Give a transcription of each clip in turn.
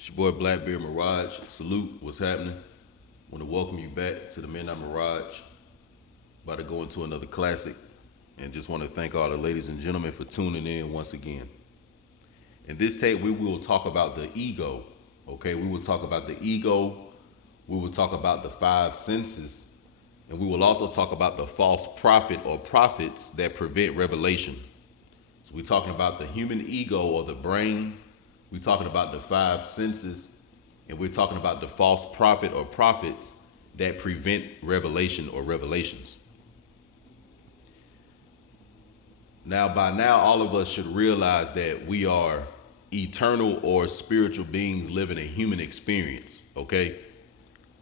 It's your boy Blackbeard Mirage. Salute, what's happening? Want to welcome you back to the Midnight Mirage. About to go into another classic. And just want to thank all the ladies and gentlemen for tuning in once again. In this tape, we will talk about the ego. Okay, we will talk about the ego. We will talk about the five senses. And we will also talk about the false prophet or prophets that prevent revelation. So we're talking about the human ego or the brain. We're talking about the five senses, and we're talking about the false prophet or prophets that prevent revelation or revelations. Now, by now, all of us should realize that we are eternal or spiritual beings living a human experience, okay?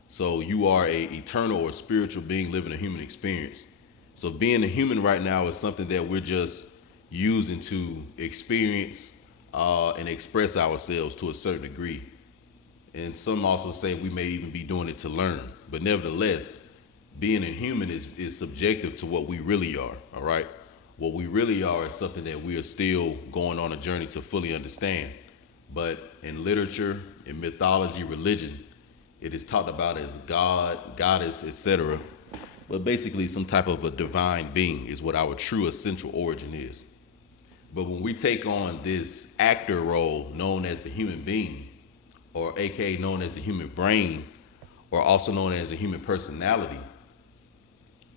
So you are a eternal or spiritual being living a human experience. So being a human right now is something that we're just using to experience and express ourselves to a certain degree. And some also say we may even be doing it to learn. But nevertheless, being a human is subjective to what we really are, all right? What we really are is something that we are still going on a journey to fully understand. But in literature, in mythology, religion, it is talked about as God, goddess, etc. But basically some type of a divine being is what our true essential origin is. But when we take on this actor role known as the human being, or aka known as the human brain, or also known as the human personality,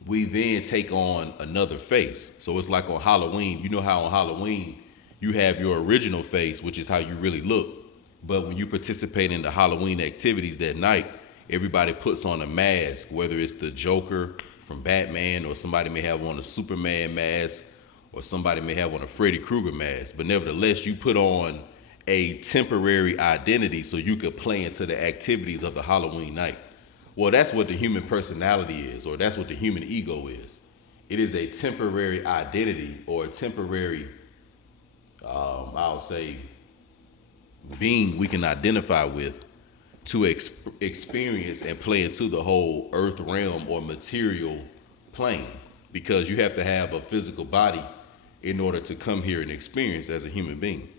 we then take on another face. So it's like on Halloween. You know how on Halloween you have your original face, which is how you really look. But when you participate in the Halloween activities that night, everybody puts on a mask, whether it's the Joker from Batman, or somebody may have on a Superman mask, or somebody may have on a Freddy Krueger mask. But nevertheless, you put on a temporary identity so you could play into the activities of the Halloween night. Well, that's what the human personality is, or that's what the human ego is. It is a temporary identity or a temporary, I'll say, being we can identify with to experience and play into the whole earth realm or material plane, because you have to have a physical body in order to come here and experience as a human being.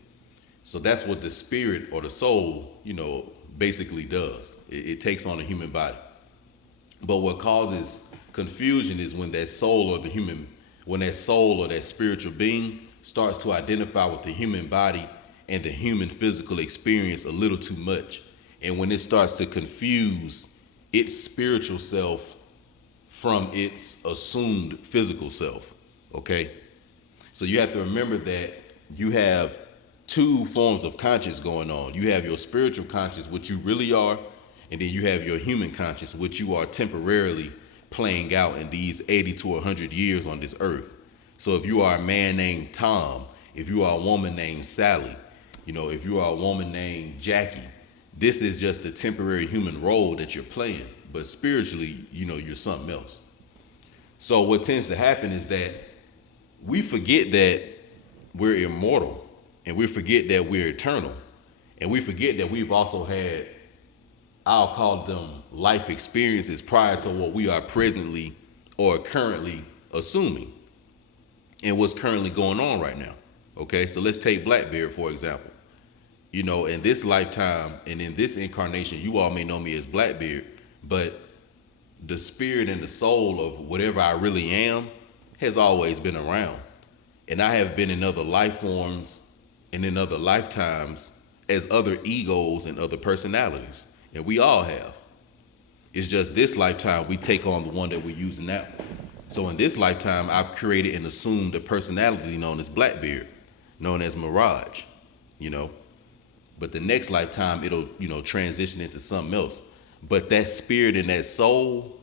So that's what the spirit or the soul, basically does. It takes on a human body. But what causes confusion is when that soul or that spiritual being starts to identify with the human body and the human physical experience a little too much. And when it starts to confuse its spiritual self from its assumed physical self, okay? So you have to remember that you have two forms of conscience going on. You have your spiritual conscience, which you really are, and then you have your human conscience, which you are temporarily playing out in these 80 to 100 years on this earth. So if you are a man named Tom, if you are a woman named Sally, if you are a woman named Jackie, this is just a temporary human role that you're playing. But spiritually, you're something else. So what tends to happen is that we forget that we're immortal, and we forget that we're eternal, and we forget that we've also had, I'll call them life experiences prior to what we are presently or currently assuming and what's currently going on right now. Okay, so let's take Blackbeard, for example. In this lifetime and in this incarnation, you all may know me as Blackbeard, but the spirit and the soul of whatever I really am has always been around. And I have been in other life forms and in other lifetimes as other egos and other personalities. And we all have. It's just this lifetime we take on the one that we're using now. So in this lifetime, I've created and assumed a personality known as Blackbeard, known as Mirage, But the next lifetime, it'll, transition into something else. But that spirit and that soul,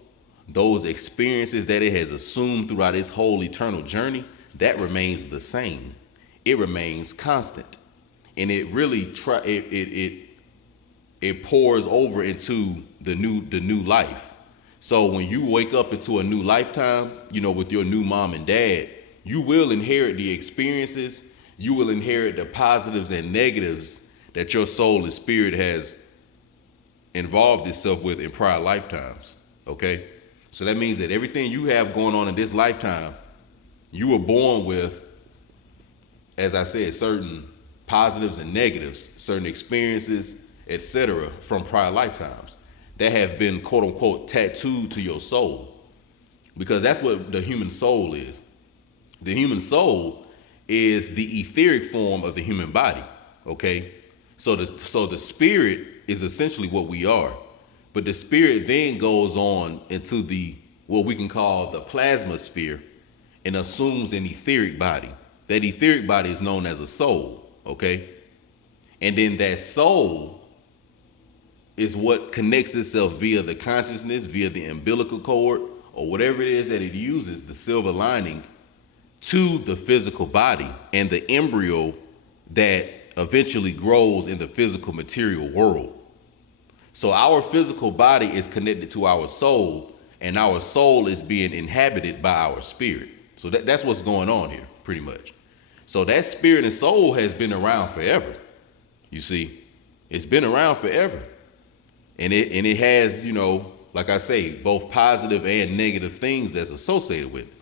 those experiences that it has assumed throughout its whole eternal journey, that remains the same. It remains constant. And it really it pours over into the new life. So when you wake up into a new lifetime, with your new mom and dad, you will inherit the experiences, you will inherit the positives and negatives that your soul and spirit has involved itself with in prior lifetimes, okay? So that means that everything you have going on in this lifetime, you were born with, as I said, certain positives and negatives, certain experiences etc., from prior lifetimes that have been quote unquote tattooed to your soul. Because that's what the human soul is. The human soul is the etheric form of the human body. Okay? So the spirit is essentially what we are. But the spirit then goes on into the what we can call the plasma sphere and assumes an etheric body. That etheric body is known as a soul, okay? And then that soul is what connects itself via the consciousness, via the umbilical cord, or whatever it is that it uses, the silver lining, to the physical body and the embryo that eventually grows in the physical material world. So our physical body is connected to our soul, and our soul is being inhabited by our spirit. So that's what's going on here, pretty much. So that spirit and soul has been around forever. You see, it's been around forever. And it has, you know, like I say, both positive and negative things that's associated with it.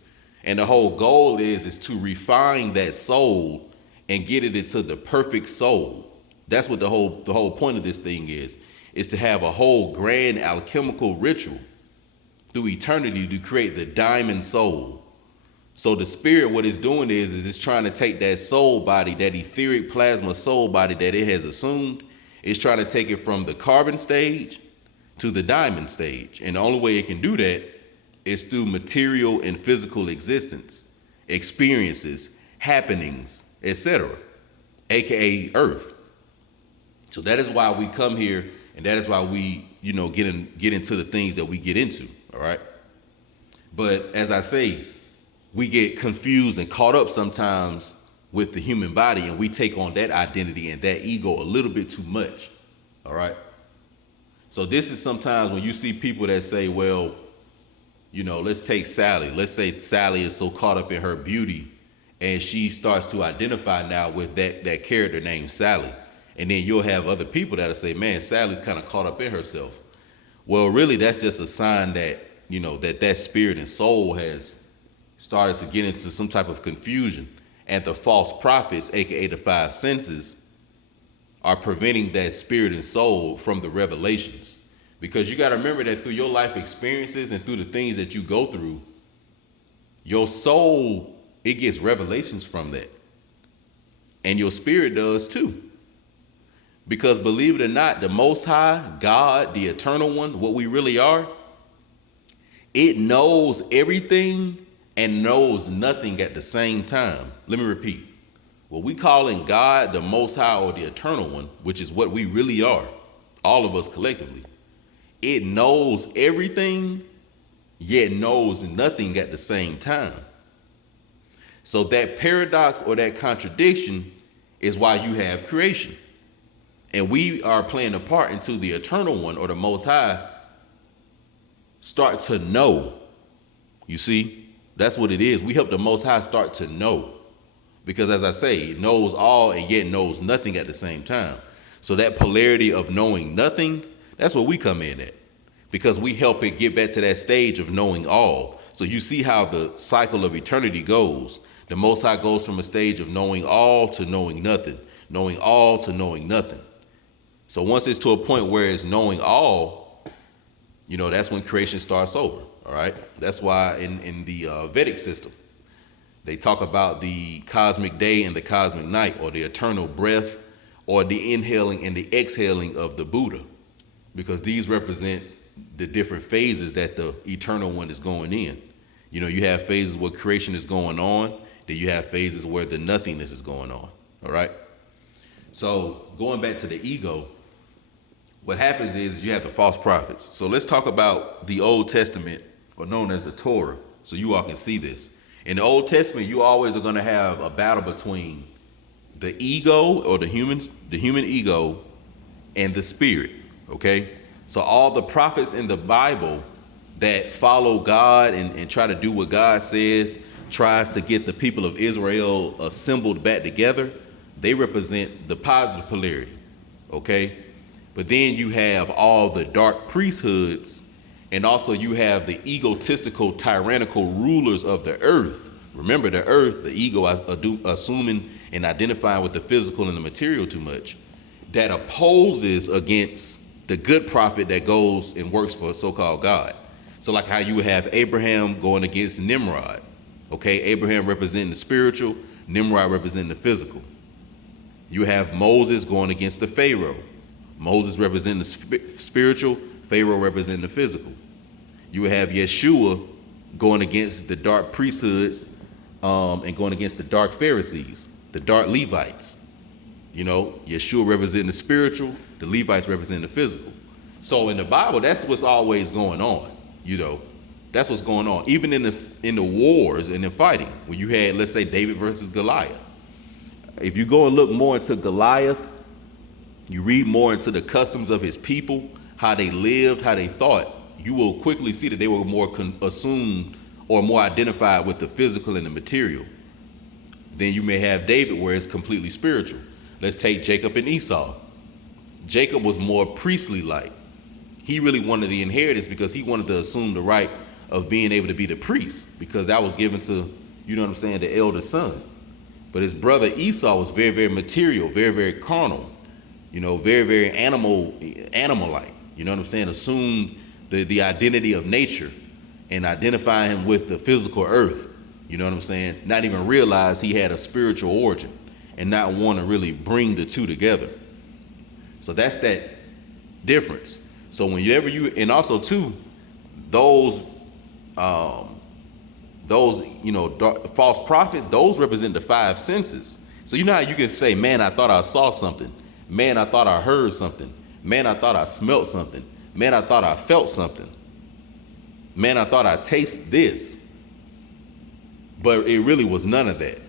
And the whole goal is to refine that soul and get it into the perfect soul. That's what the whole point of this thing is to have a whole grand alchemical ritual through eternity to create the diamond soul. So the spirit, what it's doing is it's trying to take that soul body, that etheric plasma soul body that it has assumed, it's trying to take it from the carbon stage to the diamond stage. And the only way it can do that is through material and physical existence, experiences, happenings, etc., aka Earth. So that is why we come here, and that is why we, you know, get into the things that we get into, all right? But as I say, we get confused and caught up sometimes with the human body, and we take on that identity and that ego a little bit too much, all right? So this is sometimes when you see people that say, well, you know, let's take Sally. Let's say Sally is so caught up in her beauty and she starts to identify now with that character named Sally. And then you'll have other people that'll say, man, Sally's kind of caught up in herself. Well, really, that's just a sign that, you know, that spirit and soul has started to get into some type of confusion. And the false prophets, aka the five senses, are preventing that spirit and soul from the revelations. Because you got to remember that through your life experiences and through the things that you go through, your soul, it gets revelations from that. And your spirit does too. Because believe it or not, the Most High, God, the Eternal One, what we really are, it knows everything and knows nothing at the same time. Let me repeat. What we call in God, the Most High, or the Eternal One, which is what we really are, all of us collectively, it knows everything, yet knows nothing at the same time. So that paradox or that contradiction is why you have creation. And we are playing a part into the Eternal One, or the Most High, start to know. You see, that's what it is. We help the Most High start to know. Because as I say, it knows all and yet knows nothing at the same time. So that polarity of knowing nothing, that's where we come in at. Because we help it get back to that stage of knowing all. So you see how the cycle of eternity goes. The Most High goes from a stage of knowing all to knowing nothing. Knowing all to knowing nothing. So once it's to a point where it's knowing all, you know, that's when creation starts over. All right. That's why in the Vedic system, they talk about the cosmic day and the cosmic night, or the eternal breath, or the inhaling and the exhaling of the Buddha, because these represent the different phases that the Eternal One is going in. You know, you have phases where creation is going on, then you have phases where the nothingness is going on. All right. So going back to the ego, what happens is you have the false prophets. So let's talk about the Old Testament, or known as the Torah, so you all can see this. In the Old Testament, you always are going to have a battle between the ego, or the human ego, and the spirit, okay? So all the prophets in the Bible that follow God and try to do what God says, tries to get the people of Israel assembled back together, they represent the positive polarity, okay? But then you have all the dark priesthoods, and also you have the egotistical, tyrannical rulers of the earth. Remember, the earth, the ego assuming and identifying with the physical and the material too much. that opposes against the good prophet that goes and works for a so-called God. So like how you would have Abraham going against Nimrod. Okay, Abraham representing the spiritual, Nimrod representing the physical. You have Moses going against the Pharaoh. Moses representing the spiritual, Pharaoh representing the physical. You would have Yeshua going against the dark priesthoods and going against the dark Pharisees, the dark Levites. You know, Yeshua representing the spiritual, the Levites representing the physical. So in the Bible, that's what's always going on. You know, that's what's going on. Even in the wars and the fighting, when you had, let's say, David versus Goliath. If you go and look more into Goliath, you read more into the customs of his people, how they lived, how they thought, you will quickly see that they were more assumed or more identified with the physical and the material. Then you may have David, where it's completely spiritual. Let's take Jacob and Esau. Jacob was more priestly-like. He really wanted the inheritance because he wanted to assume the right of being able to be the priest, because that was given to, you know what I'm saying, the elder son. But his brother Esau was very, very material, very, very carnal, you know, very, very animal-like, you know what I'm saying, assumed the identity of nature and identify him with the physical earth, you know what I'm saying, not even realize he had a spiritual origin and not want to really bring the two together. So that's that difference. So whenever you, and also too, those you know, false prophets, those represent the five senses. So you know how you can say, man, I thought I saw something. Man, I thought I heard something. Man, I thought I smelt something. Man, I thought I felt something. Man, I thought I tasted this. But it really was none of that.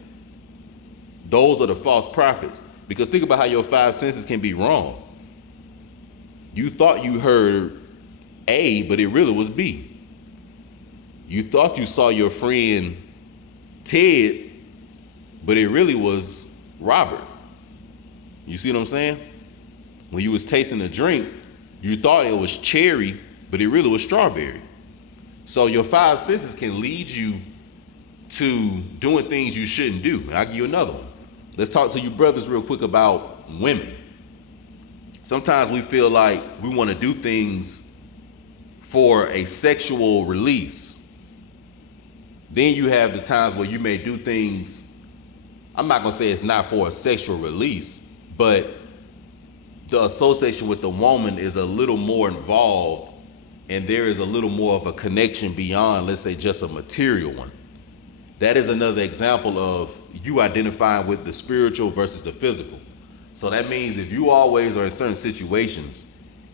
Those are the false prophets. Because think about how your five senses can be wrong. You thought you heard A, but it really was B. You thought you saw your friend Ted, but it really was Robert. You see what I'm saying? When you was tasting a drink, you thought it was cherry, but it really was strawberry. So your five senses can lead you to doing things you shouldn't do. I'll give you another one. Let's talk to you brothers real quick about women. Sometimes we feel like we want to do things for a sexual release. Then you have the times where you may do things, I'm not going to say it's not for a sexual release, but the association with the woman is a little more involved, and there is a little more of a connection beyond, let's say, just a material one. That is another example of you identifying with the spiritual versus the physical. So that means if you always are in certain situations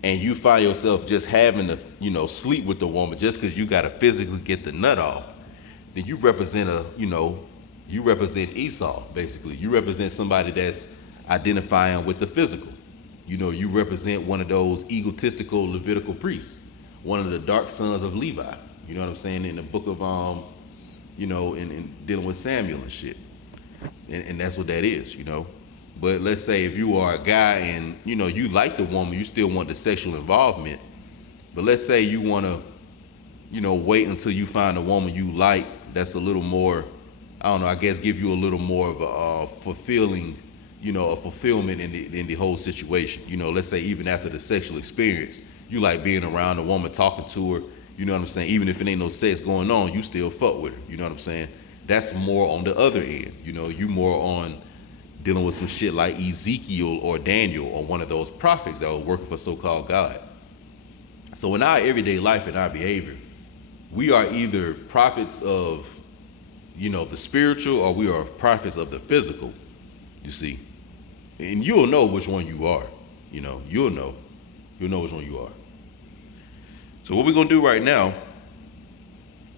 and you find yourself just having to, you know, sleep with the woman just because you got to physically get the nut off, then you represent you represent Esau, basically. You represent somebody that's identifying with the physical. You know, you represent one of those egotistical Levitical priests, one of the dark sons of Levi. You know what I'm saying? In the book of, you know, in dealing with Samuel and shit. And that's what that is, you know. But let's say if you are a guy and, you know, you like the woman, you still want the sexual involvement. But let's say you want to, you know, wait until you find a woman you like that's a little more, I don't know, I guess give you a little more of a fulfilling, you know, a fulfillment in the whole situation. You know, let's say even after the sexual experience, you like being around a woman, talking to her, you know what I'm saying? Even if it ain't no sex going on, you still fuck with her, you know what I'm saying? That's more on the other end, you know, you more on dealing with some shit like Ezekiel or Daniel or one of those prophets that was working for so-called God. So in our everyday life and our behavior, we are either prophets of, you know, the spiritual, or we are prophets of the physical, you see. And you'll know which one you are, you know, you'll know which one you are. So what we're going to do right now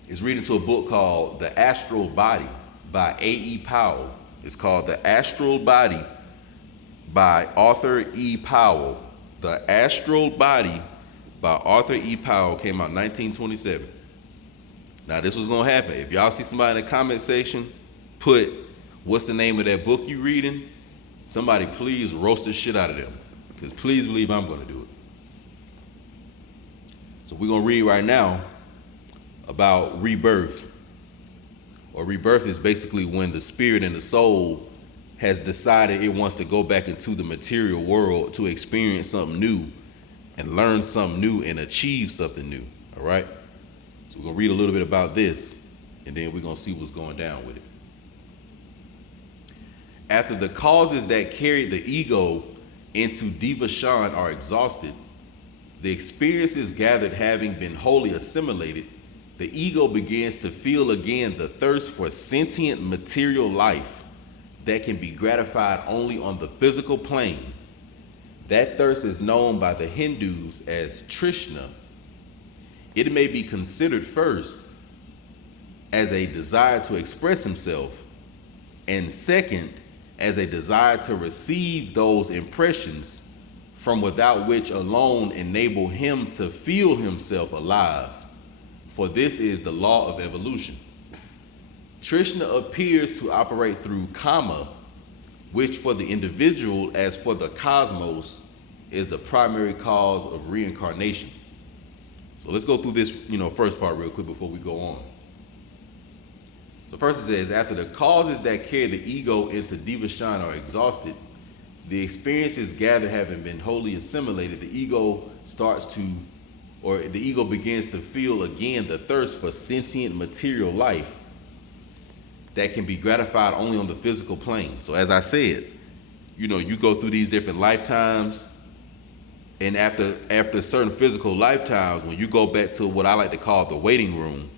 is read into a book called The Astral Body by A.E. Powell. It's called The Astral Body by Arthur E. Powell. The Astral Body by Arthur E. Powell came out in 1927. Now this was gonna happen. If y'all see somebody in the comment section put what's the name of that book you reading, somebody please roast the shit out of them. Because please believe I'm gonna do it. So we're gonna read right now about rebirth. Or rebirth is basically when the spirit and the soul has decided it wants to go back into the material world to experience something new and learn something new and achieve something new. All right. So we're going to read a little bit about this, and then we're going to see what's going down with it. After the causes that carry the ego into Devachan are exhausted, the experiences gathered having been wholly assimilated, the ego begins to feel again the thirst for sentient material life that can be gratified only on the physical plane. That thirst is known by the Hindus as Trishna. It may be considered first as a desire to express himself, and second, as a desire to receive those impressions from without which alone enable him to feel himself alive. For this is the law of evolution. Trishna appears to operate through kama, which for the individual, as for the cosmos, is the primary cause of reincarnation. So let's go through this, first part real quick before we go on. So first it says, after the causes that carry the ego into Devachan are exhausted, the experiences gathered having been wholly assimilated, the ego begins to feel again the thirst for sentient material life that can be gratified only on the physical plane. So as I said, you go through these different lifetimes, and after certain physical lifetimes, when you go back to what I like to call the waiting room,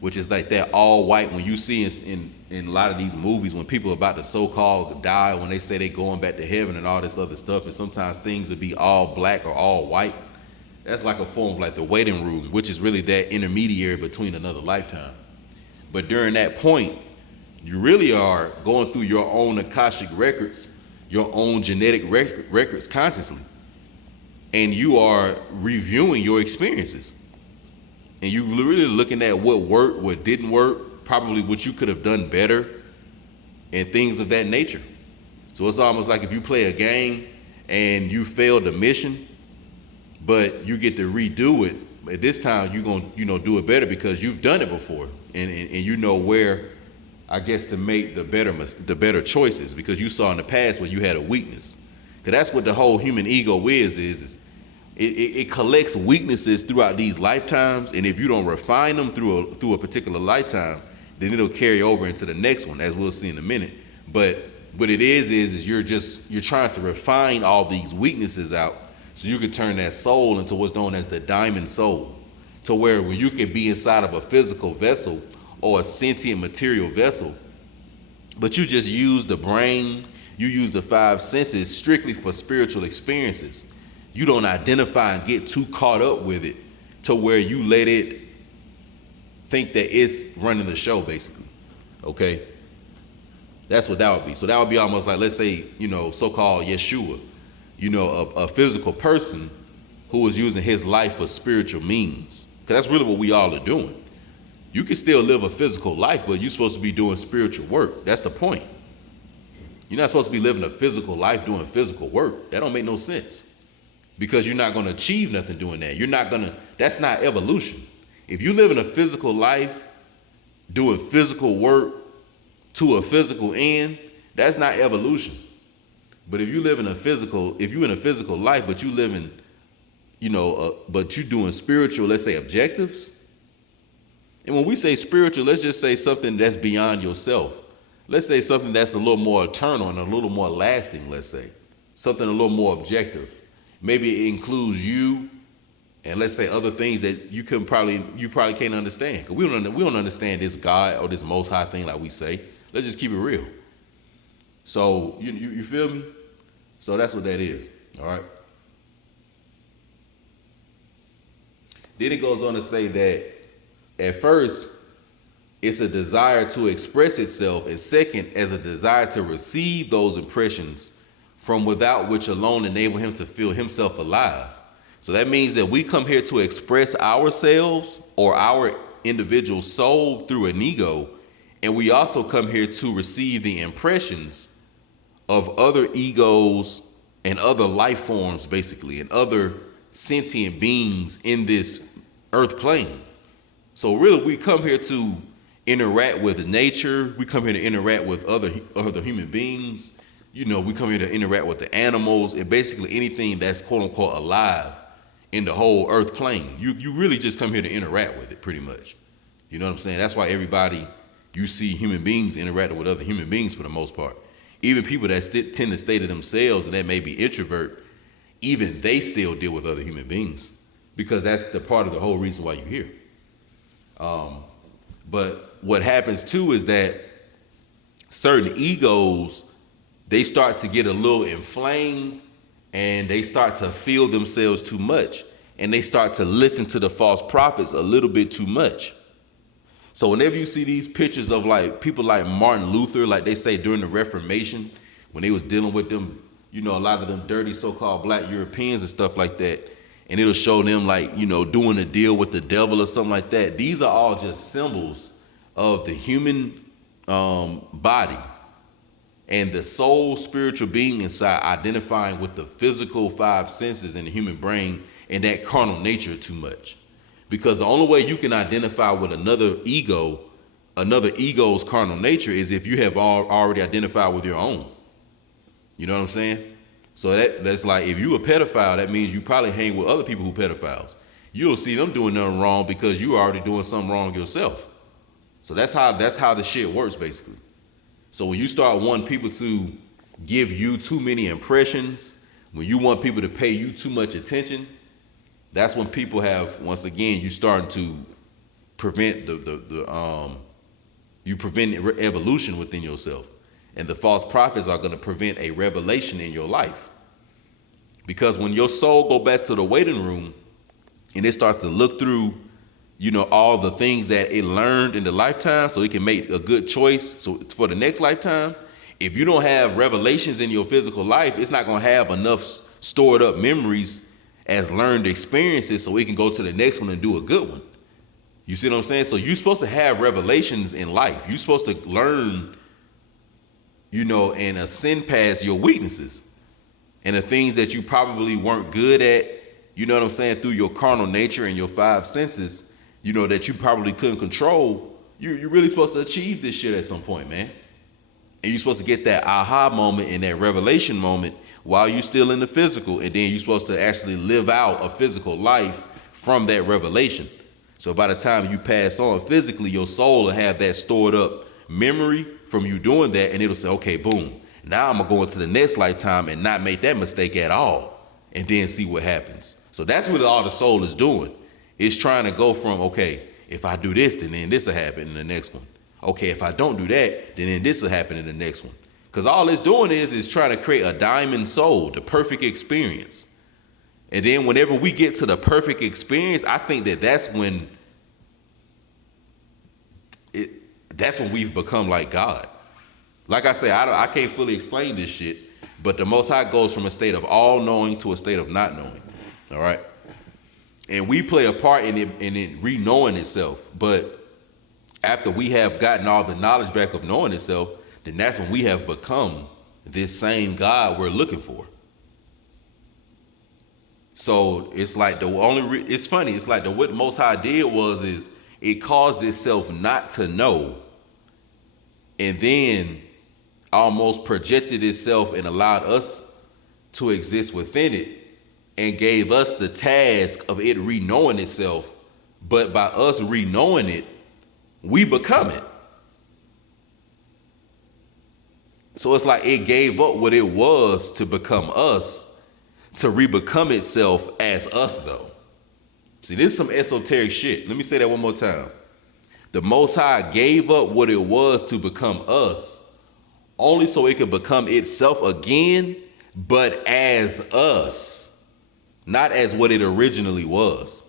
which is like that all white, when you see in a lot of these movies, when people are about to so-called die, when they say they're going back to heaven and all this other stuff, and sometimes things will be all black or all white. That's like a form of like the waiting room, which is really that intermediary between another lifetime. But during that point, you really are going through your own Akashic records, your own genetic records consciously. And you are reviewing your experiences. And you're really looking at what worked, what didn't work, probably what you could have done better, and things of that nature. So it's almost like if you play a game and you failed the mission, but you get to redo it. At this time, you're going to do it better because you've done it before, and you know where, I guess, to make the better choices, because you saw in the past where you had a weakness. Because that's what the whole human ego is it collects weaknesses throughout these lifetimes, and if you don't refine them through a particular lifetime, then it'll carry over into the next one, as we'll see in a minute. But what it is you're trying to refine all these weaknesses out so you can turn that soul into what's known as the diamond soul, to where when you can be inside of a physical vessel or a sentient material vessel, but you just use the brain, you use the five senses strictly for spiritual experiences. You don't identify and get too caught up with it to where you let it think that it's running the show, basically. Okay? That's what that would be. So that would be almost like, let's say, so-called Yeshua, a physical person who was using his life for spiritual means. Because that's really what we all are doing. You can still live a physical life, but you're supposed to be doing spiritual work. That's the point. You're not supposed to be living a physical life doing physical work. That don't make no sense. Because you're not going to achieve nothing doing that. That's not evolution. If you live in a physical life doing physical work to a physical end, that's not evolution. But if you're in a physical life, but you live in, but you're doing spiritual, let's say, objectives. And when we say spiritual, let's just say something that's beyond yourself. Let's say something that's a little more eternal and a little more lasting, let's say. Something a little more objective. Maybe it includes you and, let's say, other things that you probably can't understand. Because we don't understand this God or this Most High thing like we say. Let's just keep it real. So you feel me? So that's what that is. All right. Then it goes on to say that at first it's a desire to express itself, and second, as a desire to receive those impressions from without which alone enable him to feel himself alive. So that means that we come here to express ourselves or our individual soul through an ego, and we also come here to receive the impressions of other egos and other life forms, basically, and other sentient beings in this earth plane. So really, we come here to interact with nature. We come here to interact with other human beings. You know, we come here to interact with the animals and basically anything that's quote unquote alive in the whole earth plane. You really just come here to interact with it pretty much. You know what I'm saying? That's why everybody, you see human beings interacting with other human beings for the most part. Even people that tend to stay to themselves and that may be introvert, even they still deal with other human beings because that's the part of the whole reason why you're here. But what happens too is that certain egos, they start to get a little inflamed and they start to feel themselves too much and they start to listen to the false prophets a little bit too much. So whenever you see these pictures of like people like Martin Luther, like they say during the Reformation, when they was dealing with them, you know, a lot of them dirty so-called black Europeans and stuff like that, and it'll show them like, you know, doing a deal with the devil or something like that. These are all just symbols of the human body and the soul spiritual being inside identifying with the physical five senses in the human brain and that carnal nature too much. Because the only way you can identify with another ego's carnal nature is if you have already identified with your own. You know what I'm saying? So that's like, if you a pedophile, that means you probably hang with other people who pedophiles. You don't see them doing nothing wrong because you already doing something wrong yourself. So that's how the shit works basically. So when you start wanting people to give you too many impressions, when you want people to pay you too much attention, that's when people have, once again, you starting to prevent you prevent evolution within yourself. And the false prophets are going to prevent a revelation in your life. Because when your soul go back to the waiting room and it starts to look through, you know, all the things that it learned in the lifetime so it can make a good choice so for the next lifetime, if you don't have revelations in your physical life, it's not going to have enough stored up memories as learned experiences so we can go to the next one and do a good one. You see what I'm saying? So you're supposed to have revelations in life. You're supposed to learn, you know, and ascend past your weaknesses and the things that you probably weren't good at, you know what I'm saying, through your carnal nature and your five senses, you know, that you probably couldn't control. You're really supposed to achieve this shit at some point, man. And you're supposed to get that aha moment and that revelation moment while you're still in the physical, and then you're supposed to actually live out a physical life from that revelation. So by the time you pass on physically, your soul will have that stored up memory from you doing that, and it'll say, okay, boom, now I'm gonna go into the next lifetime and not make that mistake at all, and then see what happens. So that's what all the soul is doing. It's trying to go from, okay, if I do this, then this will happen in the next one. Okay, if I don't do that, then this will happen in the next one. Because all it's doing is trying to create a diamond soul, the perfect experience. And then whenever we get to the perfect experience, I think that's when we've become like God. Like I say, I can't fully explain this shit, but the Most High goes from a state of all knowing to a state of not knowing. All right. And we play a part in it re-knowing itself. But after we have gotten all the knowledge back of knowing itself, then that's when we have become this same God we're looking for. So it's like it's funny. It's like what the Most High did is it caused itself not to know, and then almost projected itself and allowed us to exist within it, and gave us the task of it re-knowing itself. But by us re-knowing it, we become it. So it's like it gave up what it was to become us to re-become itself as us, though. See, this is some esoteric shit. Let me say that one more time. The Most High gave up what it was to become us only so it could become itself again, but as us, not as what it originally was.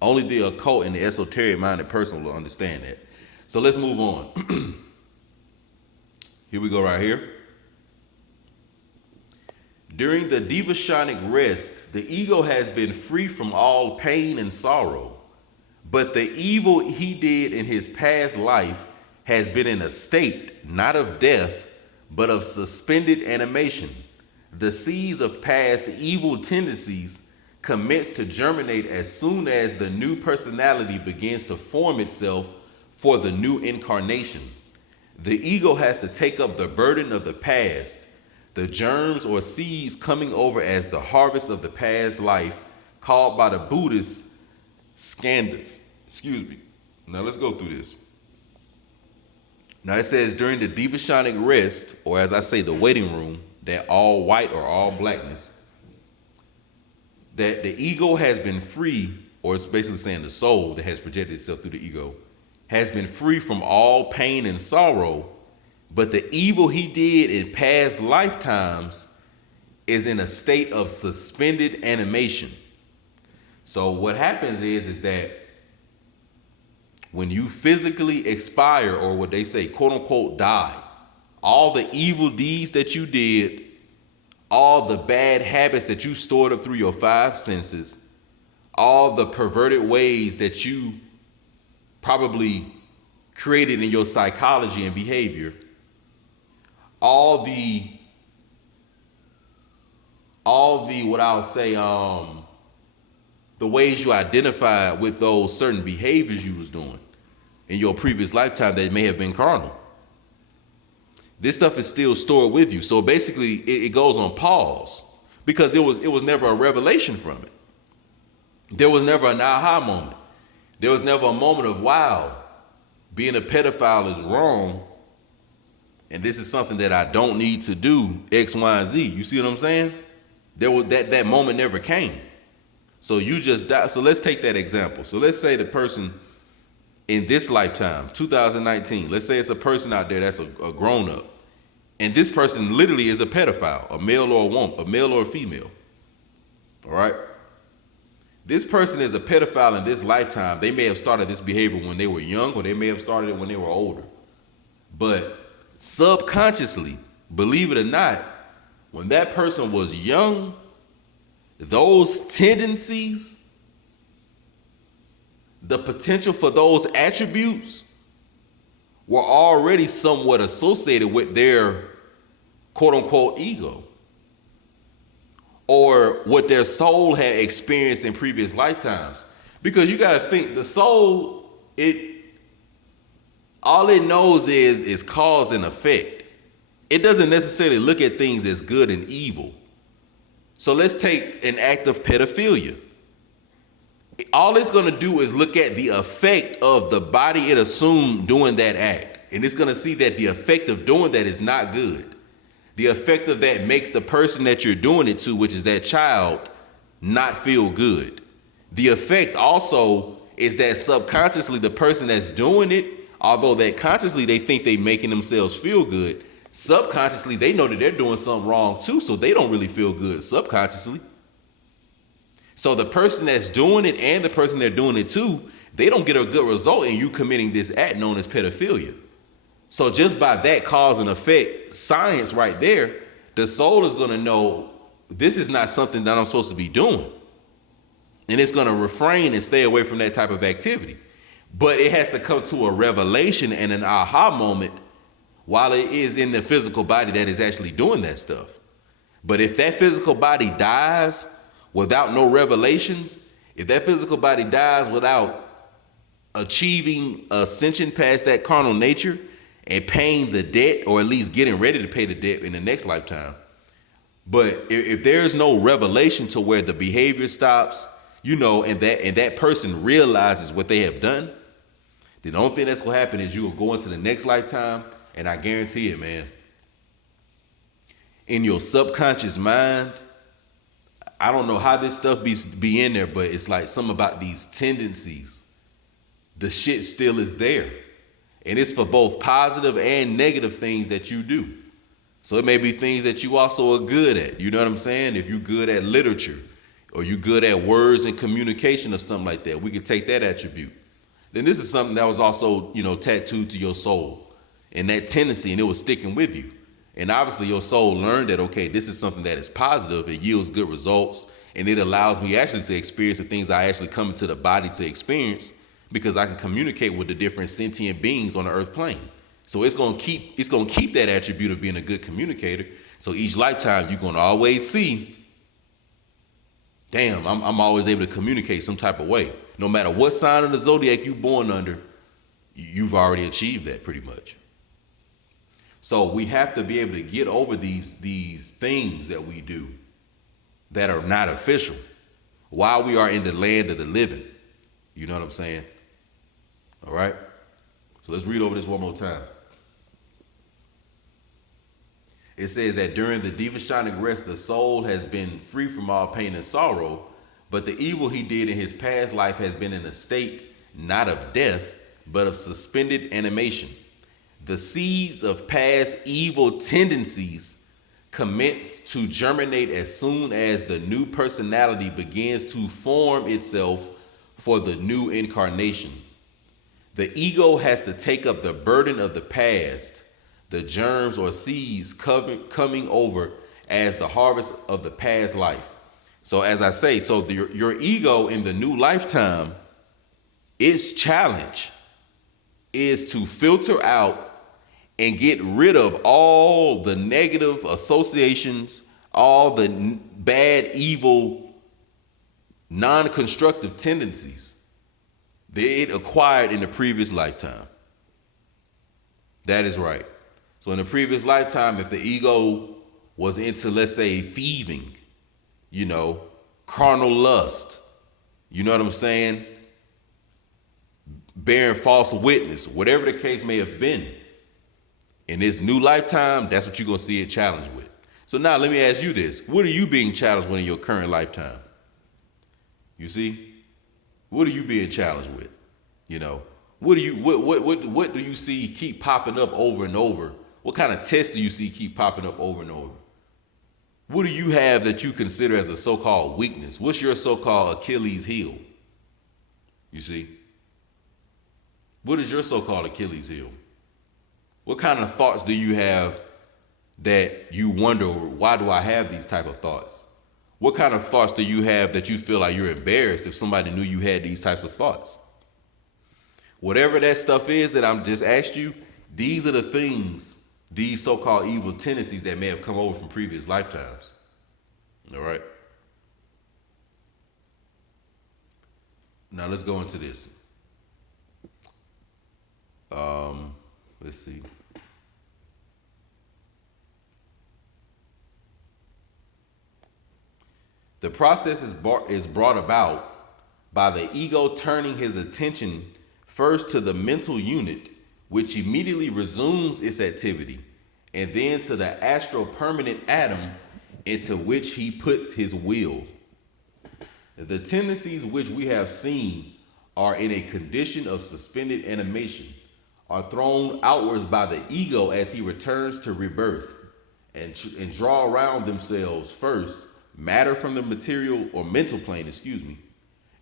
Only the occult and the esoteric minded person will understand that. So let's move on. Here we go right here. During the Devashanic rest, the ego has been free from all pain and sorrow, but the evil he did in his past life has been in a state, not of death, but of suspended animation. The seeds of past evil tendencies commence to germinate as soon as the new personality begins to form itself for the new incarnation. The ego has to take up the burden of the past, the germs or seeds coming over as the harvest of the past life, called by the Buddhists skandhas. Excuse me. Now let's go through this. Now it says during the Devashanic rest, or as I say, the waiting room, that all white or all blackness, that the ego has been free, or it's basically saying the soul that has projected itself through the ego, has been free from all pain and sorrow, but the evil he did in past lifetimes is in a state of suspended animation. So what happens is that when you physically expire, or what they say, quote unquote, die, all the evil deeds that you did, all the bad habits that you stored up through your five senses, all the perverted ways that you probably created in your psychology and behavior, all the what I'll say, the ways you identify with those certain behaviors you was doing in your previous lifetime that may have been carnal. This stuff is still stored with you. So basically it goes on pause because it was never a revelation from it. There was never an aha moment. There was never a moment of, wow, being a pedophile is wrong, and this is something that I don't need to do, X, Y, and Z. You see what I'm saying? There was that moment never came. So you just die. So let's take that example. So let's say the person in this lifetime, 2019, let's say it's a person out there that's a grown up, and this person literally is a pedophile, a male or a woman, a male or a female. All right. This person is a pedophile in this lifetime. They may have started this behavior when they were young, or they may have started it when they were older. But subconsciously, believe it or not, when that person was young, those tendencies, the potential for those attributes were already somewhat associated with their quote unquote ego, or what their soul had experienced in previous lifetimes. Because you got to think, the soul, all it knows is cause and effect. It doesn't necessarily look at things as good and evil. So let's take an act of pedophilia. All it's going to do is look at the effect of the body it assumed doing that act. And it's going to see that the effect of doing that is not good. The effect of that makes the person that you're doing it to, which is that child, not feel good. The effect also is that subconsciously the person that's doing it, although that consciously they think they making themselves feel good, subconsciously they know that they're doing something wrong too, so they don't really feel good subconsciously. So the person that's doing it and the person they're doing it to, they don't get a good result in you committing this act known as pedophilia. So just by that cause and effect science right there, the soul is going to know this is not something that I'm supposed to be doing. And it's going to refrain and stay away from that type of activity. But it has to come to a revelation and an aha moment while it is in the physical body that is actually doing that stuff. But if that physical body dies without no revelations, if that physical body dies without achieving ascension past that carnal nature and paying the debt, or at least getting ready to pay the debt in the next lifetime. But if there's no revelation to where the behavior stops, and that person realizes what they have done, then the only thing that's going to happen is you will go into the next lifetime, and I guarantee it, man, in your subconscious mind, I don't know how this stuff be in there, but it's like something about these tendencies. The shit still is there. And it's for both positive and negative things that you do. So it may be things that you also are good at. You know what I'm saying? If you're good at literature, or you're good at words and communication or something like that, we could take that attribute. Then this is something that was also, tattooed to your soul, and that tendency, and it was sticking with you. And obviously your soul learned that, okay, this is something that is positive, it yields good results, and it allows me actually to experience the things I actually come into the body to experience, because I can communicate with the different sentient beings on the earth plane. So it's gonna keep that attribute of being a good communicator. So each lifetime you're gonna always see, damn, I'm always able to communicate some type of way. No matter what sign of the zodiac you're born under, you've already achieved that pretty much. So we have to be able to get over these things that we do that are not official while we are in the land of the living. You know what I'm saying? All right. So let's read over this one more time. It says that during the Devashanic rest, the soul has been free from all pain and sorrow, but the evil he did in his past life has been in a state not of death, but of suspended animation. The seeds of past evil tendencies commence to germinate as soon as the new personality begins to form itself for the new incarnation. The ego has to take up the burden of the past, the germs or seeds coming over as the harvest of the past life. So as I say, so your ego in the new lifetime, its challenge is to filter out and get rid of all the negative associations, all the bad, evil, non-constructive tendencies that it acquired in the previous lifetime. That is right. So in the previous lifetime, if the ego was into, let's say, thieving, carnal lust, you know what I'm saying? Bearing false witness, whatever the case may have been, in this new lifetime, that's what you're going to see it challenged with. So now let me ask you this. What are you being challenged with in your current lifetime? You see? What are you being challenged with? What do you see keep popping up over and over? What kind of tests do you see keep popping up over and over? What do you have that you consider as a so-called weakness? What's your so-called Achilles heel? You see? What is your so-called Achilles heel? What kind of thoughts do you have that you wonder, why do I have these type of thoughts? What kind of thoughts do you have that you feel like you're embarrassed if somebody knew you had these types of thoughts? Whatever that stuff is that I'm just asked you, these are the things, these so-called evil tendencies that may have come over from previous lifetimes. All right. Now let's go into this. Let's see. The process is brought about by the ego turning his attention first to the mental unit, which immediately resumes its activity, and then to the astral permanent atom into which he puts his will. The tendencies which we have seen are in a condition of suspended animation, are thrown outwards by the ego as he returns to rebirth, and draw around themselves first matter from the material or mental plane,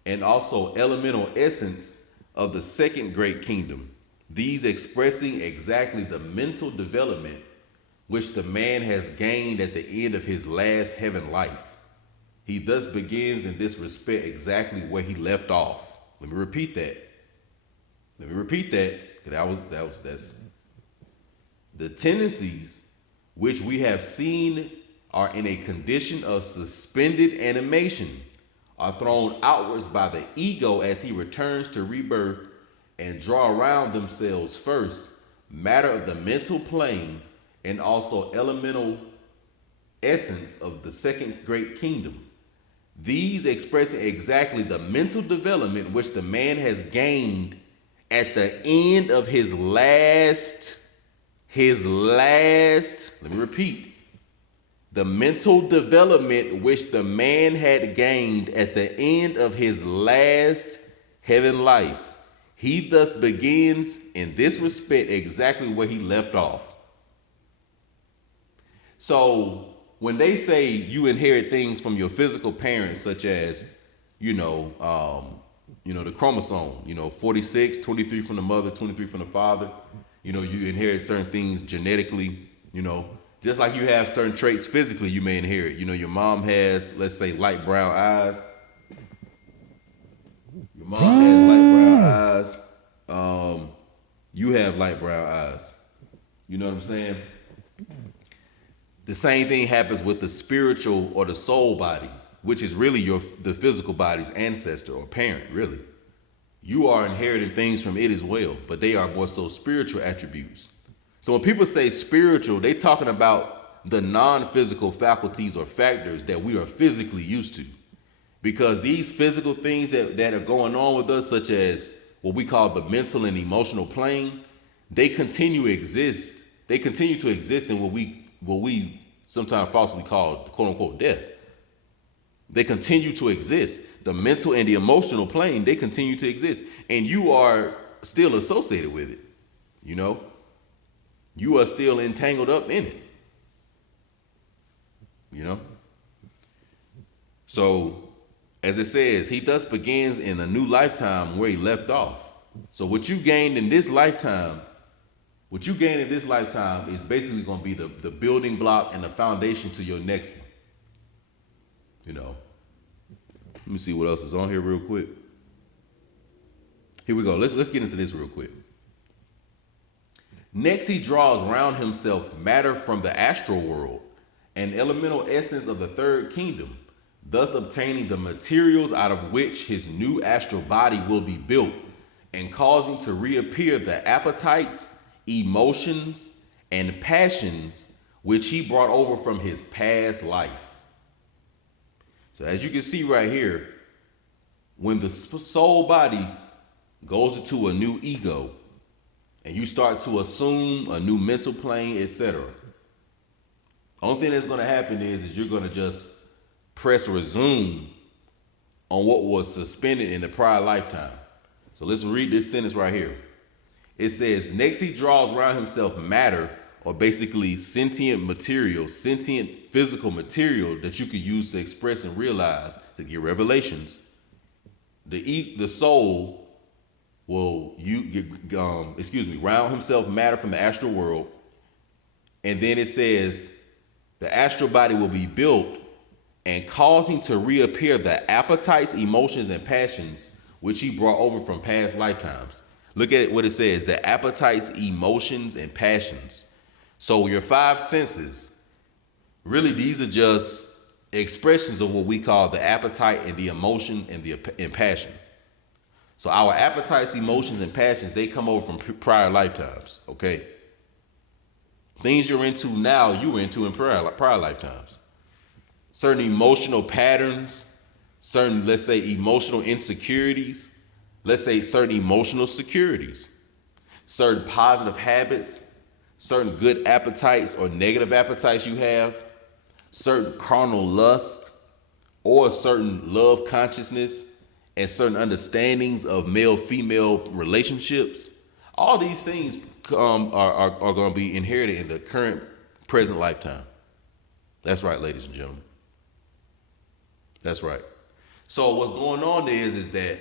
and also elemental essence of the second great kingdom, these expressing exactly the mental development which the man has gained at the end of his last heaven life. He thus begins in this respect exactly where he left off. Let me repeat that. That's the tendencies which we have seen are in a condition of suspended animation, are thrown outwards by the ego as he returns to rebirth, and draw around themselves first matter of the mental plane and also elemental essence of the second great kingdom. These expressing exactly the mental development which the man has gained at the end of his last, let me repeat, the mental development which the man had gained at the end of his last heaven life. He thus begins in this respect exactly where he left off. So when they say you inherit things from your physical parents, such as, the chromosome, 46, 23 from the mother, 23 from the father, you inherit certain things genetically, just like you have certain traits physically you may inherit. Your mom has, let's say, light brown eyes. Your mom has light brown eyes. You have light brown eyes. You know what I'm saying? The same thing happens with the spiritual or the soul body, which is really the physical body's ancestor or parent, really. you are inheriting things from it as well, but they are more so spiritual attributes. So when people say spiritual, they talking about the non-physical faculties or factors that we are physically used to. Because these physical things that are going on with us, such as what we call the mental and emotional plane, they continue to exist. They continue to exist in what we sometimes falsely call quote unquote death. They continue to exist. The mental and the emotional plane, they continue to exist. And you are still associated with it. You know? You are still entangled up in it. You know? So, as it says, he thus begins in a new lifetime where he left off. So what you gained in this lifetime, is basically going to be the building block and the foundation to your next one. You know? Let me see what else is on here real quick. Here we go. Let's get into this real quick. Next, he draws around himself matter from the astral world, an elemental essence of the third kingdom, thus obtaining the materials out of which his new astral body will be built, and causing to reappear the appetites, emotions, and passions which he brought over from his past life. So as you can see right here, when the soul body goes into a new ego and you start to assume a new mental plane, etc., only thing that's going to happen is you're going to just press resume on what was suspended in the prior lifetime. So let's read this sentence right here. It says, next he draws around himself matter, or basically sentient material, sentient physical material that you could use to express and realize, to get revelations. The soul will round himself matter from the astral world. And then it says the astral body will be built and causing to reappear the appetites, emotions, and passions which he brought over from past lifetimes. Look at what it says, the appetites, emotions, and passions. So your five senses, really these are just expressions of what we call the appetite and the emotion and passion. So our appetites, emotions, and passions, they come over from prior lifetimes, okay? Things you're into now, you were into in prior lifetimes. Certain emotional patterns, certain, let's say, emotional insecurities, let's say certain emotional securities, certain positive habits, certain good appetites or negative appetites you have, certain carnal lust, or certain love consciousness, and certain understandings of male-female relationships. All these things are going to be inherited in the current present lifetime. That's right, ladies and gentlemen. That's right. So what's going on is that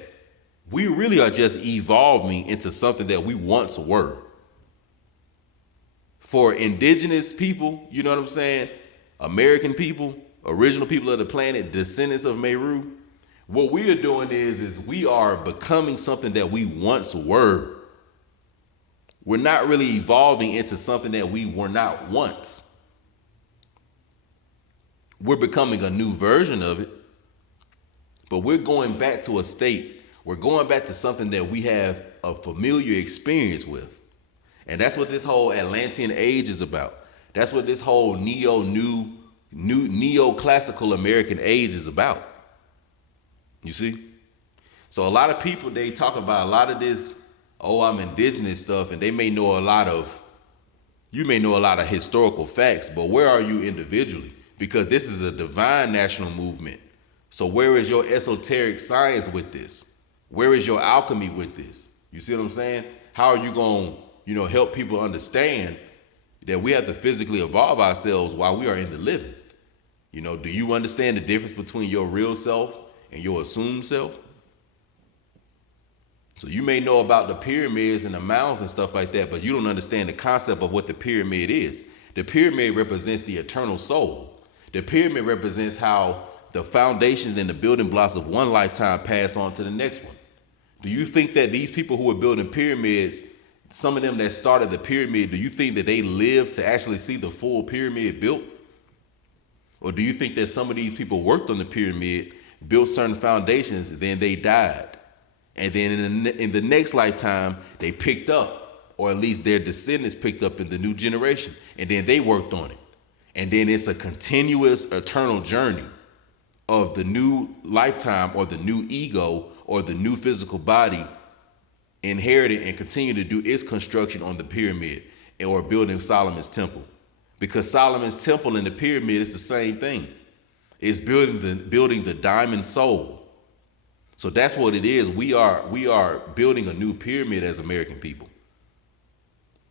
we really are just evolving into something that we once were. For indigenous people, you know what I'm saying? American people, original people of the planet, descendants of Amaru, what we are doing is we are becoming something that we once were. We're not really evolving into something that we were not once. We're becoming a new version of it, but we're going back to a state. We're going back to something that we have a familiar experience with. And that's what this whole Atlantean age is about. That's what this whole neoclassical American age is about. You see? So a lot of people, they talk about a lot of this, I'm indigenous stuff, and you may know a lot of historical facts, but where are you individually? Because this is a divine national movement. So where is your esoteric science with this? Where is your alchemy with this? You see what I'm saying? How are you going to, help people understand that we have to physically evolve ourselves while we are in the living? Do you understand the difference between your real self and your assumed self? So you may know about the pyramids and the mounds and stuff like that, but you don't understand the concept of what the pyramid is. The pyramid represents the eternal soul. The pyramid represents how the foundations and the building blocks of one lifetime pass on to the next one. Do you think that these people who are building pyramids, some of them that started the pyramid, do you think that they lived to actually see the full pyramid built? Or do you think that some of these people worked on the pyramid, built certain foundations, then they died? And then in the next lifetime, they picked up, or at least their descendants picked up in the new generation. And then they worked on it. And then it's a continuous eternal journey of the new lifetime or the new ego or the new physical body inherited and continue to do its construction on the pyramid or building Solomon's temple. Because Solomon's temple and the pyramid is the same thing. It's building the diamond soul. So that's what it is. We are building a new pyramid as American people.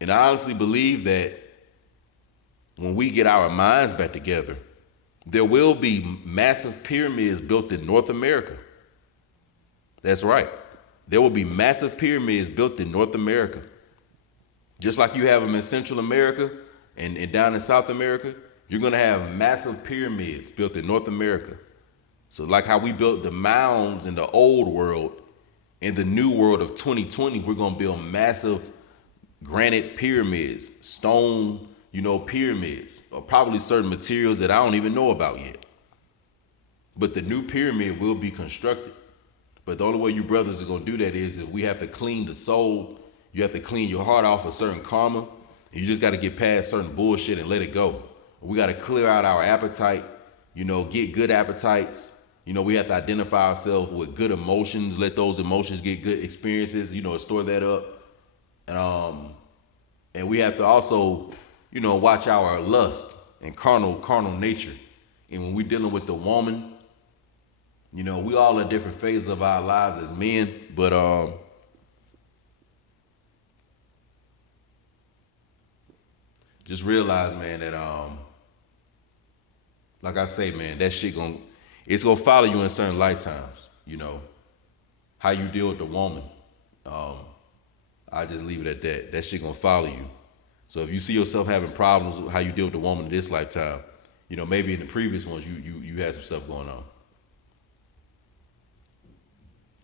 And I honestly believe that when we get our minds back together, there will be massive pyramids built in North America. That's right. There will be massive pyramids built in North America. Just like you have them in Central America and down in South America, you're going to have massive pyramids built in North America. So like how we built the mounds in the old world, in the new world of 2020, we're going to build massive granite pyramids, stone, pyramids, or probably certain materials that I don't even know about yet. But the new pyramid will be constructed. But the only way you brothers are going to do that is if we have to clean the soul. You have to clean your heart off of certain karma. And you just got to get past certain bullshit and let it go. We got to clear out our appetite, get good appetites. We have to identify ourselves with good emotions, let those emotions get good experiences, store that up. And we have to also, watch our lust and carnal nature. And when we're dealing with the woman, we all in different phases of our lives as men, but just realize, man, that like I say, man, that shit it's gonna follow you in certain lifetimes. How you deal with the woman. I just leave it at that. That shit gonna follow you. So if you see yourself having problems with how you deal with the woman in this lifetime, maybe in the previous ones you had some stuff going on.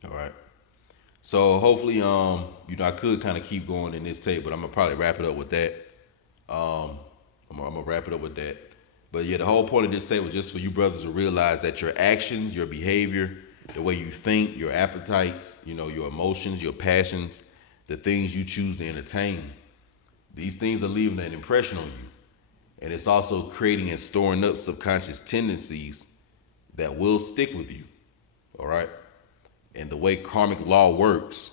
All right. So hopefully, I could kind of keep going in this tape, but I'm gonna probably wrap it up with that. I'm gonna wrap it up with that. But yeah, the whole point of this tape was just for you brothers to realize that your actions, your behavior, the way you think, your appetites, your emotions, your passions, the things you choose to entertain, these things are leaving an impression on you. And it's also creating and storing up subconscious tendencies that will stick with you. All right. And the way karmic law works,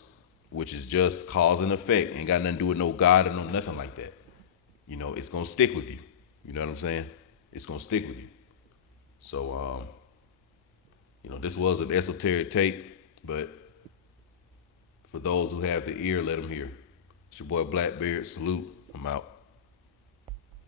which is just cause and effect, ain't got nothing to do with no God or no nothing like that. It's going to stick with you. You know what I'm saying? It's going to stick with you. So, this was an esoteric tape, but for those who have the ear, let them hear. It's your boy Blackbeard. Salute. I'm out.